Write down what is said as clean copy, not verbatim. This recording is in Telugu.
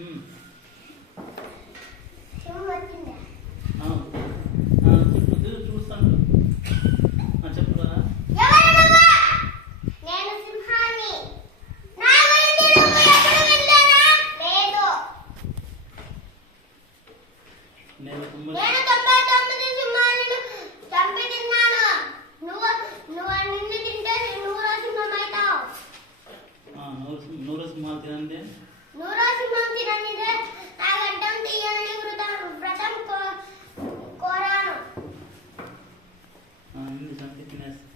చెప్పు చూస్తాను. చెప్పుకోరా. నేను 99 సింహాలను చంపి తిన్నాను. నువ్వు నిన్ను తింటే 100 సింహం అవుతావు. 100 సింహాలు తినండి. 100 సింహం తిననిదే నా గడ్డం తీయని వ్రతం కోరాను. చంపి తినేస్తా.